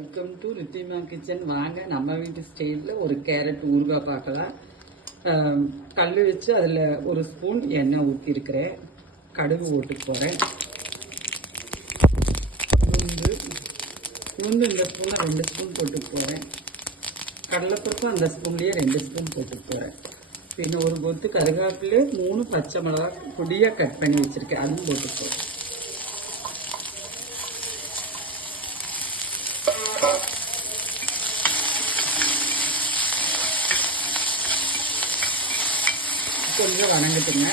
Welcome to Ridhima kitchen. வாங்க நம்ம வீட்டு ஸ்டைலில் ஒரு கேரட் ஊறுகாய் பார்க்கலாம். கல் வச்சு அதில் ஒரு ஸ்பூன் எண்ணெய் ஊற்றிருக்கிறேன். கடுகு போட்டு போகிறேன். உளுந்து இந்த ஸ்பூனில் 2 ஸ்பூன் போட்டு போகிறேன். கடலைப்பருப்பு அந்த ஸ்பூன்லேயே 2 ஸ்பூன் போட்டு போகிறேன். பின்ன ஒரு கொத்து கருவேப்பிலை 3 பச்சை மிளகா பொடியாக கட் பண்ணி வச்சுருக்கேன், அதுவும் போட்டு போகிறேன். கொஞ்சம் வணங்கட்டுங்க.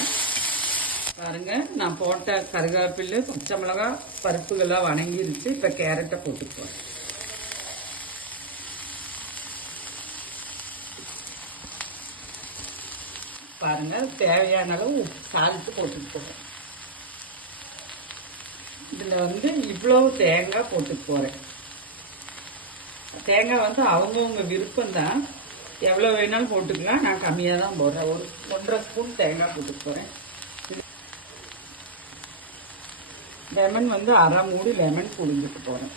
பாருங்க, நான் போட்ட கருவேப்பிலை பச்சை மிளகா பருப்புகள்லாம் வணங்கிருச்சு. இப்போ கேரட்டை போட்டுப்போம். பாருங்க, தேவையான அளவு சால்ட்டு போட்டுட்டு போகிறேன். இதில் இவ்வளவு தேங்காய் போட்டு போகிறேன். தேங்காய் அவங்கவுங்க விருப்பம் தான், எவ்வளோ வேணாலும் போட்டுக்கலாம். நான் கம்மியாக தான் போடுறேன். ஒரு 1.5 ஸ்பூன் தேங்காய் போட்டு போகிறேன். லெமன் 1/2 மூடி லெமன் புழிஞ்சிட்டு போகிறேன்.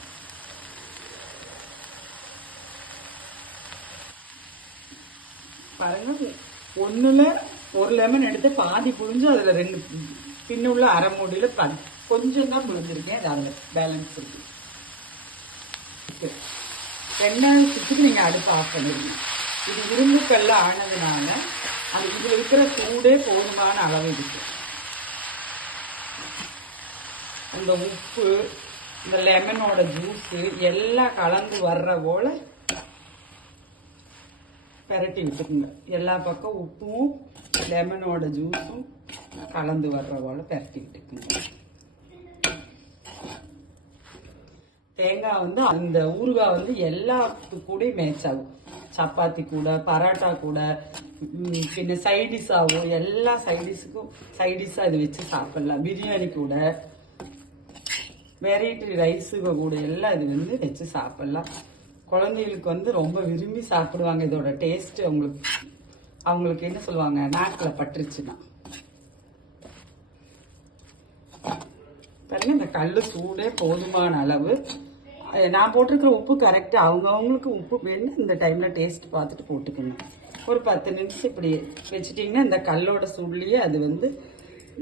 பாருங்க, ஒன்றில் ஒரு லெமன் எடுத்து பாதி புழிஞ்சு அதில் 2 பின்னுள்ள 1/2 மூடியில் கொஞ்சம் தான் புழிஞ்சிருக்கேன். அது அதில் பேலன்ஸ் இருக்கு. 2வது சுற்றுக்கு நீங்கள் அடுப்பு ஆஃப் பண்ணிடுங்க. இது இரும்புக்கல்ல ஆனதுனால இதில் இருக்கிற சூடே போதுமான அளவு இருக்கு. அந்த உப்பு, இந்த லெமனோட ஜூஸு எல்லாம் கலந்து வர்ற போல பெரட்டி விட்டுக்குங்க. எல்லா பக்கம் உப்பும் லெமனோட ஜூஸும் கலந்து வர்ற போல பெரட்டி விட்டுக்குங்க. தேங்காய் அந்த ஊறுகாய் எல்லாத்து கூடயும் மேட்ச் ஆகும். சப்பாத்தி கூட, பரோட்டா கூட, பின்ன சைடிஷ் ஆகும். எல்லா சைடிஷுக்கும் சைடிஷாக இது வச்சு சாப்பிடலாம். பிரியாணி கூட, வெரைட்டி ரைஸுக்கு கூட எல்லாம் இது வச்சு சாப்பிடலாம். குழந்தைகளுக்கு ரொம்ப விரும்பி சாப்பிடுவாங்க. இதோட டேஸ்ட் அவங்களுக்கு என்ன சொல்லுவாங்க, நாக்கில் பட்டுருச்சுன்னா. பாருங்க, இந்த கல் சூடே போதுமான அளவு. நான் போட்டிருக்கிற உப்பு கரெக்டாக அவங்கவுங்களுக்கு உப்பு வேணும். இந்த டைமில் டேஸ்ட் பார்த்துட்டு போட்டுக்கணும். ஒரு 10 நிமிஷம் இப்படி வச்சுட்டிங்கன்னா இந்த கல்லோட சூட்லேயே அது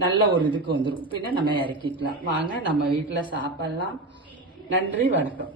நல்ல ஒரு இதுக்கு வந்துடும். பின்ன நம்ம இறக்கிக்கலாம். வாங்க நம்ம வீட்டில் சாப்பிட்லாம். நன்றி, வணக்கம்.